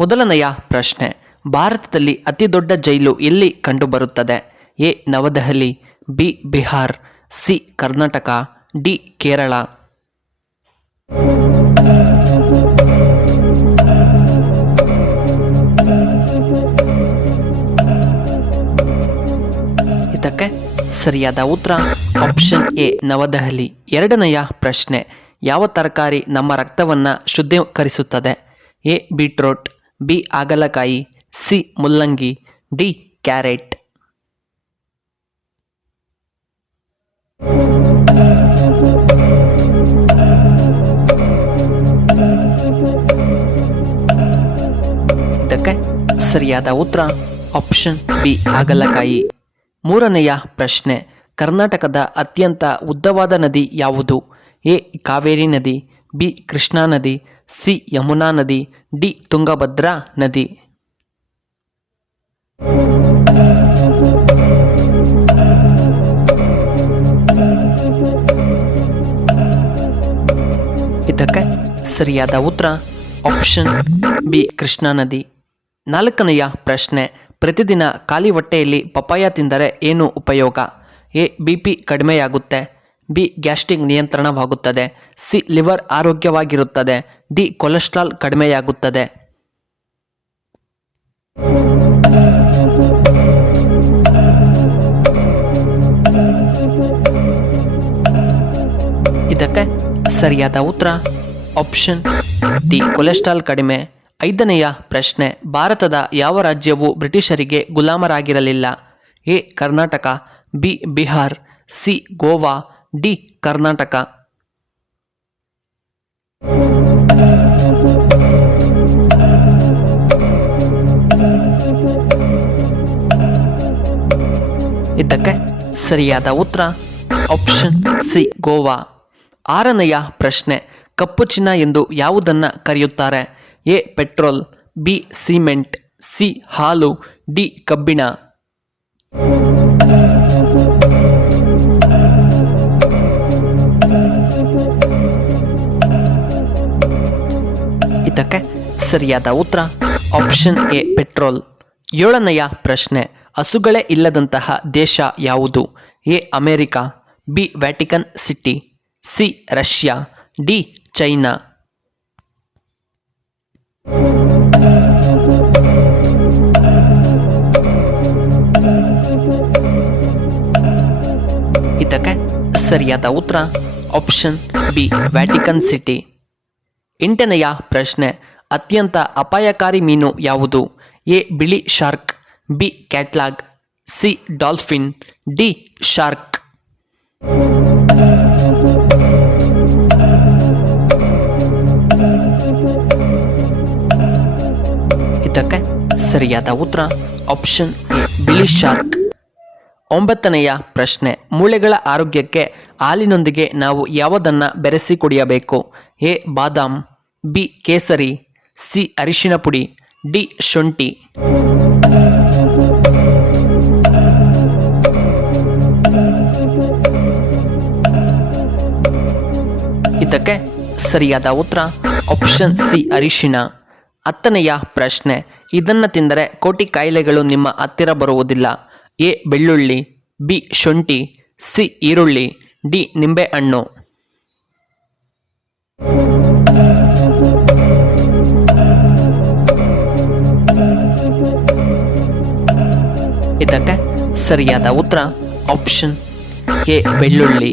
ಮೊದಲನೆಯ ಪ್ರಶ್ನೆ, ಭಾರತದಲ್ಲಿ ಅತಿ ದೊಡ್ಡ ಜೈಲು ಎಲ್ಲಿ ಕಂಡುಬರುತ್ತದೆ? A New Delhi, B Bihar, C Karnataka, D Kerala. ಇದಕ್ಕೆ ಸರಿಯಾದ ಉತ್ತರ ಆಪ್ಷನ್ ಎ ನವದೆಹಲಿ. ಎರಡನೆಯ ಪ್ರಶ್ನೆ, ಯಾವ ತರಕಾರಿ ನಮ್ಮ ರಕ್ತವನ್ನು ಶುದ್ಧೀಕರಿಸುತ್ತದೆ? ಎ ಬೀಟ್ರೋಟ್, ಬಿ ಹಾಗಲಕಾಯಿ, ಸಿ ಮುಲ್ಲಂಗಿ, ಡಿ ಕ್ಯಾರೆಟ್. ಇದಕ್ಕೆ ಸರಿಯಾದ ಉತ್ತರ ಆಪ್ಷನ್ ಬಿ ಹಾಗಲಕಾಯಿ. ಮೂರನೆಯ ಪ್ರಶ್ನೆ, ಕರ್ನಾಟಕದ ಅತ್ಯಂತ ಉದ್ದವಾದ ನದಿ ಯಾವುದು? ಎ ಕಾವೇರಿ ನದಿ, ಬಿ ಕೃಷ್ಣಾ ನದಿ, ಸಿ ಯಮುನಾ ನದಿ, ಡಿ ತುಂಗಭದ್ರಾ ನದಿ. ಇದಕ್ಕೆ ಸರಿಯಾದ ಉತ್ತರ ಆಪ್ಷನ್ ಬಿ ಕೃಷ್ಣಾ ನದಿ. ನಾಲ್ಕನೆಯ ಪ್ರಶ್ನೆ, ಪ್ರತಿದಿನ ಖಾಲಿ ಹೊಟ್ಟೆಯಲ್ಲಿ ಪಪಾಯ ತಿಂದರೆ ಏನು ಉಪಯೋಗ? ಎ ಬಿ ಪಿ ಕಡಿಮೆಯಾಗುತ್ತೆ, ಬಿ ಗ್ಯಾಸ್ಟ್ರಿಕ್ ನಿಯಂತ್ರಣವಾಗುತ್ತದೆ, ಸಿ ಲಿವರ್ ಆರೋಗ್ಯವಾಗಿರುತ್ತದೆ, ಡಿ ಕೊಲೆಸ್ಟ್ರಾಲ್ ಕಡಿಮೆಯಾಗುತ್ತದೆ. ಇದಕ್ಕೆ ಸರಿಯಾದ ಉತ್ತರ ಆಪ್ಷನ್ ಡಿ ಕೊಲೆಸ್ಟ್ರಾಲ್ ಕಡಿಮೆ. ಐದನೆಯ ಪ್ರಶ್ನೆ, ಭಾರತದ ಯಾವ ರಾಜ್ಯವು ಬ್ರಿಟಿಷರಿಗೆ ಗುಲಾಮರಾಗಿರಲಿಲ್ಲ? A Karnataka, B Bihar, C Goa, D Karnataka. ಇದಕ್ಕೆ ಸರಿಯಾದ ಉತ್ತರ ಆಪ್ಷನ್ ಸಿ ಗೋವಾ. ಆರನೆಯ ಪ್ರಶ್ನೆ, ಕಪ್ಪು ಚಿನ್ನ ಎಂದು ಯಾವುದನ್ನು ಕರೆಯುತ್ತಾರೆ? A petrol, B cement, C ಹಾಲು, ಡಿ ಕಬ್ಬಿಣ. ಇದಕ್ಕೆ ಸರಿಯಾದ ಉತ್ತರ ಆಪ್ಷನ್ ಎ ಪೆಟ್ರೋಲ್. ಏಳನೆಯ ಪ್ರಶ್ನೆ, ಹಸುಗಳೇ ಇಲ್ಲದಂತಹ ದೇಶ ಯಾವುದು? A America, B Vatican city, C Russia, D China. ಇದಕ್ಕೆ ಸರಿಯಾದ ಉತ್ತರ ಆಪ್ಷನ್ ಬಿ ವ್ಯಾಟಿಕನ್ ಸಿಟಿ. ಎಂಟನೆಯ ಪ್ರಶ್ನೆ, ಅತ್ಯಂತ ಅಪಾಯಕಾರಿ ಮೀನು ಯಾವುದು? ಎ ಬಿಳಿ shark, B catalogue, C dolphin, D shark. ಇದಕ್ಕೆ ಸರಿಯಾದ ಉತ್ತರ ಆಪ್ಷನ್ ಎ ಬಿಳಿ ಶಾರ್ಕ್. ಒಂಬತ್ತನೆಯ ಪ್ರಶ್ನೆ, ಮೂಳೆಗಳ ಆರೋಗ್ಯಕ್ಕೆ ಹಾಲಿನೊಂದಿಗೆ ನಾವು ಯಾವುದನ್ನು ಬೆರೆಸಿ ಕುಡಿಯಬೇಕು? ಎ ಬಾದಾಮ್, ಬಿ ಕೇಸರಿ, ಸಿ ಅರಿಶಿಣ ಪುಡಿ, ಡಿ ಶುಂಠಿ. ಇದಕ್ಕೆ ಸರಿಯಾದ ಉತ್ತರ ಆಪ್ಷನ್ ಸಿ ಅರಿಶಿಣ. ಹತ್ತನೆಯ ಪ್ರಶ್ನೆ, ಇದನ್ನು ತಿಂದರೆ ಕೋಟಿ ಕಾಯಿಲೆಗಳು ನಿಮ್ಮ ಹತ್ತಿರ ಬರುವುದಿಲ್ಲ. ಎ ಬೆಳ್ಳುಳ್ಳಿ, ಬಿ ಶುಂಠಿ, ಸಿ ಈರುಳ್ಳಿ, ಡಿ ನಿಂಬೆಹಣ್ಣು. ಇದಕ್ಕೆ ಸರಿಯಾದ ಉತ್ತರ ಆಪ್ಷನ್ ಎ ಬೆಳ್ಳುಳ್ಳಿ.